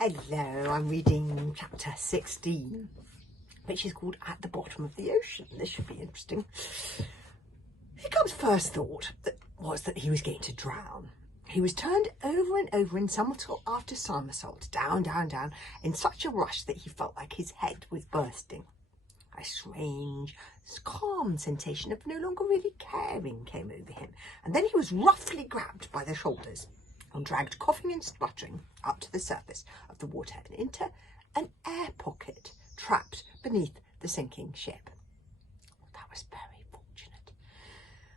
Hello, I'm reading chapter 16, which is called At the Bottom of the Ocean. This should be interesting. Hiccup's first thought was that he was going to drown. He was turned over and over in somersault after somersault, down, down, down, in such a rush that he felt like his head was bursting. A strange, calm sensation of no longer really caring came over him, and then he was roughly grabbed by the shoulders and dragged coughing and spluttering up to the surface of the water and into an air pocket trapped beneath the sinking ship. That was very fortunate.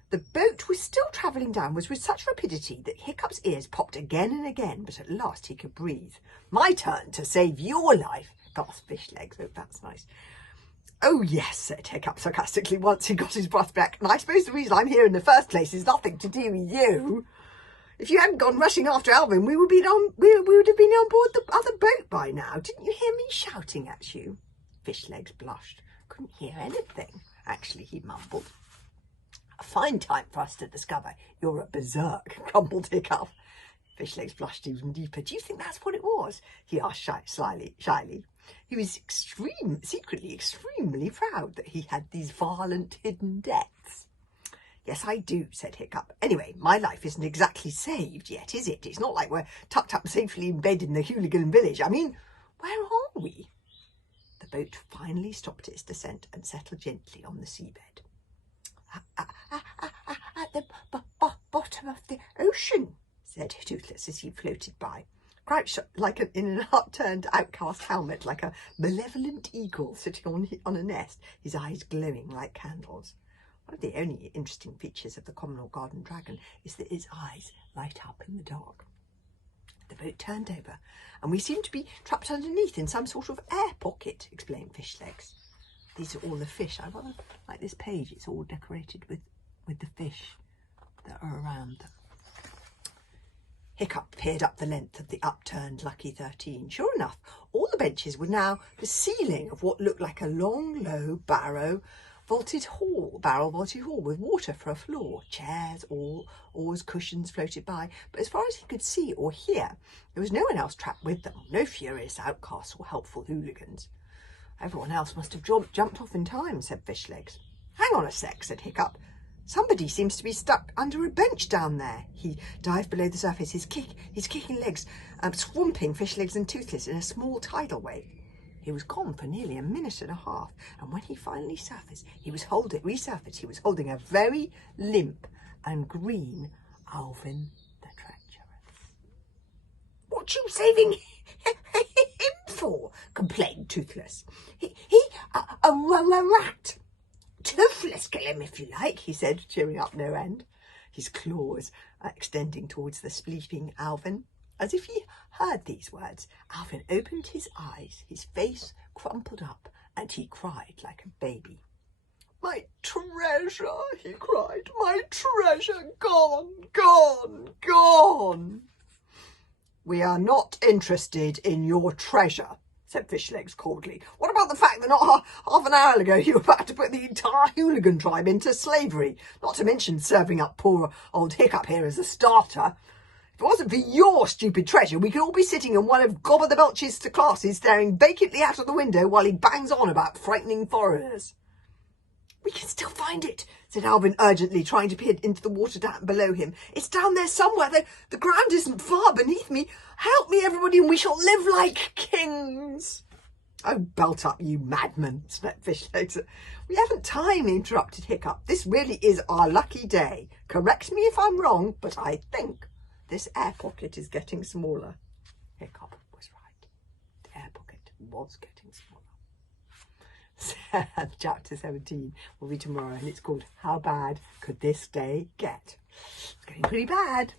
The boat was still travelling downwards with such rapidity that Hiccup's ears popped again and again, but at last he could breathe. "My turn to save your life," gasped Fishlegs. Oh, that's nice. "Oh yes," said Hiccup sarcastically once he got his breath back, "and I suppose the reason I'm here in the first place is nothing to do with you. If you hadn't gone rushing after Alvin, we would have been on board the other boat by now. Didn't you hear me shouting at you?" Fishlegs blushed. "Couldn't hear anything, actually," he mumbled. "A fine time for us to discover you're a berserk," grumbled Hiccup. Fishlegs blushed even deeper. "Do you think that's what it was?" he asked shyly. He was secretly extremely proud that he had these violent hidden depths. "Yes, I do," said Hiccup. "Anyway, my life isn't exactly saved yet, is it? It's not like we're tucked up safely in bed in the hooligan village. I mean, where are we?" The boat finally stopped its descent and settled gently on the seabed. "At the bottom of the ocean," said Toothless as he floated by, crouched in an upturned outcast helmet like a malevolent eagle sitting on a nest, his eyes glowing like candles. One of the only interesting features of the common or garden dragon is that its eyes light up in the dark. "The boat turned over, and we seem to be trapped underneath in some sort of air pocket," explained Fishlegs. "These are all the fish. I rather like this page. It's all decorated with the fish that are around them." Hiccup peered up the length of the upturned Lucky 13. Sure enough, all the benches were now the ceiling of what looked like a long, low, barrel vaulted hall with water for a floor. Chairs, oars, cushions floated by, but as far as he could see or hear, there was no one else trapped with them, no furious outcasts or helpful hooligans. "Everyone else must have jumped off in time," said Fishlegs. "Hang on a sec," said Hiccup. "Somebody seems to be stuck under a bench down there." He dived below the surface, his kicking legs swamping Fishlegs and Toothless in a small tidal wave. He was gone for nearly a minute and a half, and when he finally resurfaced, he was holding a very limp and green Alvin the Treacherous. "What you saving him for?" complained Toothless. He a rat. "Toothless, kill him if you like," he said, cheering up no end, his claws extending towards the sleeping Alvin. As if he heard these words, Alvin opened his eyes, his face crumpled up, and he cried like a baby. "My treasure," he cried, "my treasure gone, gone, gone." "We are not interested in your treasure," said Fishlegs coldly. "What about the fact that not half an hour ago you were about to put the entire hooligan tribe into slavery, not to mention serving up poor old Hiccup here as a starter? If it wasn't for your stupid treasure, we could all be sitting in one of Gobber the Belch's classes staring vacantly out of the window while he bangs on about frightening foreigners." "We can still find it," said Alvin urgently, trying to peer into the water down below him. "It's down there somewhere. The ground isn't far beneath me. Help me, everybody, and we shall live like kings." "Oh, belt up, you madman," snapped Fishlegs. "We haven't time," interrupted Hiccup. "This really is our lucky day. Correct me if I'm wrong, but I think this air pocket is getting smaller." Hiccup was right. The air pocket was getting smaller. Chapter 17 will be tomorrow, and it's called How Bad Could This Day Get? It's getting pretty bad.